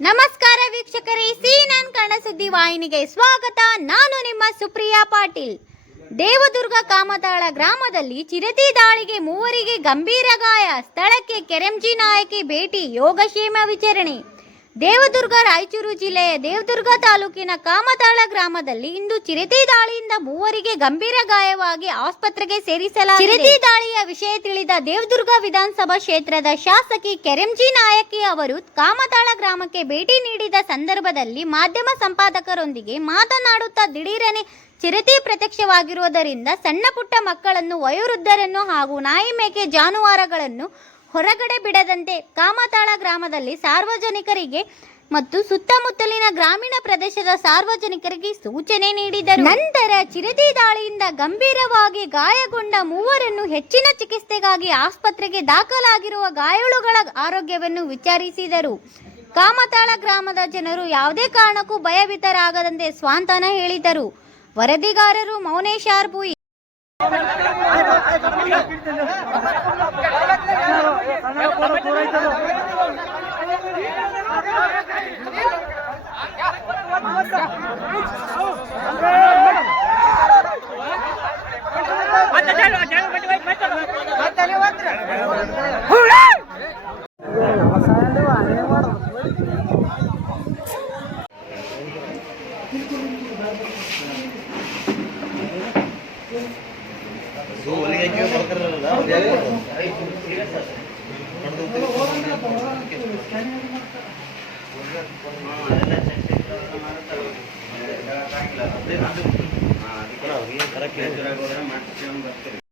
ನಮಸ್ಕಾರ ವೀಕ್ಷಕರೇ, CNN ಕನ್ನಡ ಸುದ್ದಿ ವಾಹಿನಿಗೆ ಸ್ವಾಗತ. ನಾನು ನಿಮ್ಮ ಸುಪ್ರಿಯಾ ಪಾಟೀಲ್. ದೇವದುರ್ಗ ಕಾಮತಾಳ ಗ್ರಾಮದಲ್ಲಿ ಚಿರತೆ ದಾಳಿಗೆ ಮೂವರಿಗೆ ಗಂಭೀರ ಗಾಯ. ಸ್ಥಳಕ್ಕೆ ಕೆರೆಂಜಿ ನಾಯಕಿ ಭೇಟಿ, ಯೋಗಕ್ಷೇಮ ವಿಚಾರಣೆ. ದೇವದುರ್ಗ ರಾಯಚೂರು ಜಿಲ್ಲೆಯ ದೇವದುರ್ಗ ತಾಲೂಕಿನ ಕಾಮತಾಳ ಗ್ರಾಮದಲ್ಲಿ ಇಂದು ಚಿರತೆ ದಾಳಿಯಿಂದ ಮೂವರಿಗೆ ಗಂಭೀರ ಗಾಯವಾಗಿ ಆಸ್ಪತ್ರೆಗೆ ಸೇರಿಸಲಾಗಿದೆ. ಚಿರತೆ ದಾಳಿಯ ವಿಷಯ ತಿಳಿದ ದೇವದುರ್ಗ ವಿಧಾನಸಭಾ ಕ್ಷೇತ್ರದ ಶಾಸಕಿ ಕೆರೆಂಜಿ ನಾಯಕಿ ಅವರು ಕಾಮತಾಳ ಗ್ರಾಮಕ್ಕೆ ಭೇಟಿ ನೀಡಿದ ಸಂದರ್ಭದಲ್ಲಿ ಮಾಧ್ಯಮ ಸಂಪಾದಕರೊಂದಿಗೆ ಮಾತನಾಡುತ್ತಾ ದಿಢೀರನೆ ಚಿರತೆ ಪ್ರತ್ಯಕ್ಷವಾಗಿರುವುದರಿಂದ ಸಣ್ಣ ಪುಟ್ಟ ಮಕ್ಕಳನ್ನು, ವಯೋವೃದ್ಧರನ್ನು ಹಾಗೂ ನಾಯಿ ಮೇಕೆ ಜಾನುವಾರುಗಳನ್ನು ಹೊರಗಡೆ ಬಿಡದಂತೆ ಕಾಮತಾಳ ಗ್ರಾಮದಲ್ಲಿ ಸಾರ್ವಜನಿಕರಿಗೆ ಮತ್ತು ಸುತ್ತಮುತ್ತಲಿನ ಗ್ರಾಮೀಣ ಪ್ರದೇಶದ ಸಾರ್ವಜನಿಕರಿಗೆ ಸೂಚನೆ ನೀಡಿದರು. ನಂತರ ಚಿರತೆ ದಾಳಿಯಿಂದ ಗಂಭೀರವಾಗಿ ಗಾಯಗೊಂಡ ಮೂವರನ್ನು ಹೆಚ್ಚಿನ ಚಿಕಿತ್ಸೆಗಾಗಿ ಆಸ್ಪತ್ರೆಗೆ ದಾಖಲಾಗಿರುವ ಗಾಯಾಳುಗಳ ಆರೋಗ್ಯವನ್ನು ವಿಚಾರಿಸಿದರು. ಕಾಮತಾಳ ಗ್ರಾಮದ ಜನರು ಯಾವುದೇ ಕಾರಣಕ್ಕೂ ಭಯಭೀತರಾಗದಂತೆ ಸಾಂತ್ವನ ಹೇಳಿದರು. ವರದಿಗಾರರು ಮೌನೇಶ್ ಆರ್ಬುಯಿ. ಕರೆಕ್ಟ್